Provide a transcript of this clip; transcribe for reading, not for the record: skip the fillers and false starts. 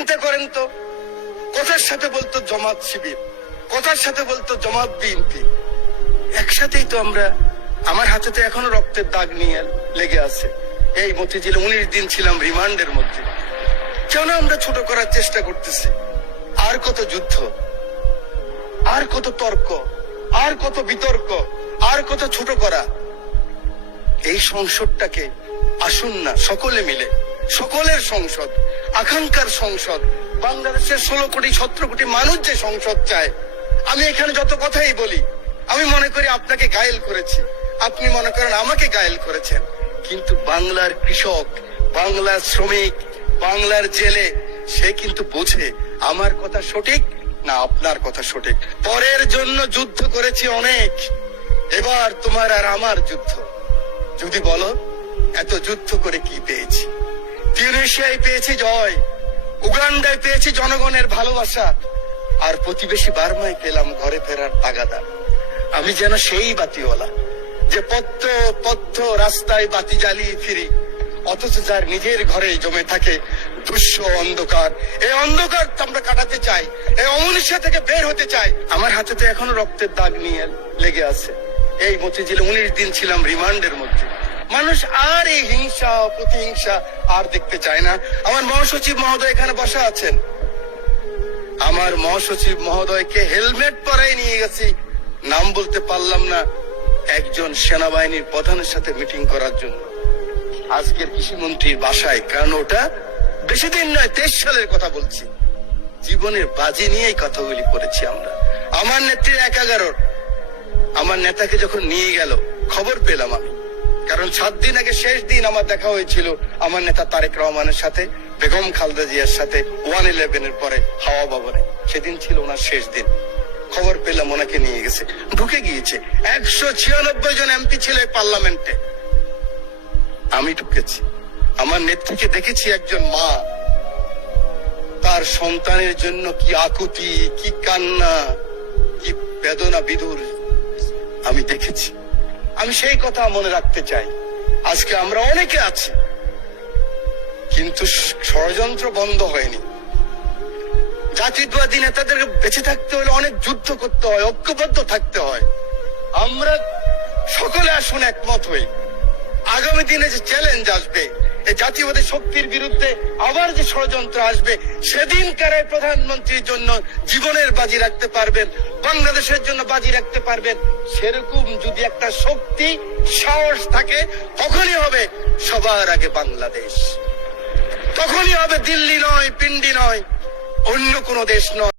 চিন্তা করেন তো, কথার সাথে বলতো জামাত শিবির, কথার সাথে বলতো জামাত বিএনপি, একসাথেই তো আমরা। আমার হাতে তো এখনো রক্তের দাগ নিয়ে লেগে আছে। এই মতিঝিলে 19 দিন ছিলাম রিমান্ডের মধ্যে। কেন আমরা ছোট করার চেষ্টা করতেছি? আর কত যুদ্ধ, আর কত তর্ক, আর কত বিতর্ক, আর কত ছোট করা। এই সংসদটাকে আসুন না সকলে মিলে, সকলের সংসদ, আকাঙ্ক্ষার সংসদ, বাংলাদেশের 16 কোটি 17 কোটি মানুষ যে সংসদ চায়। আমি এখানে যত কথাই বলি, আমি মনে করি আপনাকে ঘায়েল করেছি, আপনি মনে করেন আমাকে ঘায়েল করেছেন, কিন্তু বাংলার কৃষক, বাংলার শ্রমিক, বাংলার জেলে, সে কিন্তু বোঝে আমার কথা সঠিক না আপনার কথা সঠিক। পরের জন্য যুদ্ধ করেছি অনেক, এবার তোমার আর আমার যুদ্ধ। যদি বলো এত যুদ্ধ করে কি পেয়েছি? তিউনিসিয়ায় পেয়েছি জয়, উগান্ডায় পেয়েছি জনগণের ভালোবাসা, আর প্রতিবেশী বার্মায় পেলাম ঘরে ফেরার তাগাদা। আমি যেন সেই বাতিওয়ালা যে পথ রাস্তায় বাতি জ্বালিয়ে ফিরি, অথচ যার নিজের ঘরে জমে থাকে দুঃস্ব অন্ধকার। এই অন্ধকার আমরা কাটাতে চাই, এই অমনুষ্য থেকে বের হতে চাই। আমার হাতে তো এখনো রক্তের দাগ নিয়ে লেগে আছে। এই মতিঝিলে 19 দিন ছিলাম রিমান্ডের মধ্যে। মানুষ আর এই হিংসা প্রতিহিংসা আর দেখতে চায় না। আমার মহাসচিব মহোদয় এখানে বসা আছেন, আমার মহাসচিব মহোদয়কে হেলমেট পরাই নিয়ে গেছি, নাম বলতে পারলাম না, একজন সেনাবাহিনীর প্রধানের সাথে মিটিং করার জন্য আজকের কৃষিমন্ত্রীর বাসায়। কারণ ওটা বেশি দিন নয়, 23 সালের কথা বলছি। জীবনের বাজি নিয়েই কথাগুলি করেছি আমরা। আমার নেত্রী 1/11 আমার নেতাকে যখন নিয়ে গেল খবর পেলাম আমি, কারণ 7 দিন আগে শেষ দিন আমার দেখা হয়েছিল আমার নেতা তারেক রহমানের সাথে, বেগম খালেদা জিয়ার সাথে 1/11 পরে হাওয়া ভবনে। সেদিন ছিল ওনার শেষ দিন। খবর পেলাম ওনাকে নিয়ে গেছে, ঢুকে গিয়েছে। 196 জন এমপি ছিল এই পার্লামেন্টে, আমি ঢুকেছি। আমার নেত্রীকে দেখেছি একজন মা, তার সন্তানের জন্য কি আকুতি, কি কান্না, কি বেদনা বিধুর আমি দেখেছি। আমি সেই কথা মনে রাখতে চাই। আজকে আমরা অনেকে আছি, কিন্তু ষড়যন্ত্র বন্ধ হয়নি। জাতীয়তাবাদী নেতাদেরকে বেঁচে থাকতে হলে অনেক যুদ্ধ করতে হয়, ঐক্যবদ্ধ থাকতে হয়। আমরা সকলে আসুন একমত হই। আগামী দিনে যে চ্যালেঞ্জ আসবে, এই জাতীয়বাদী শক্তির বিরুদ্ধে আবার যে ষড়যন্ত্র আসবে, সেদিন কারে প্রধানমন্ত্রীর জন্য জীবনের বাজি রাখতে পারবেন, বাংলাদেশের জন্য বাজি রাখতে পারবেন, সেরকম যদি একটা শক্তি সাহস থাকে, তখনই হবে সবার আগে বাংলাদেশ। তখনই হবে দিল্লি নয়, পিন্ডি নয়, অন্য কোনো দেশ নয়।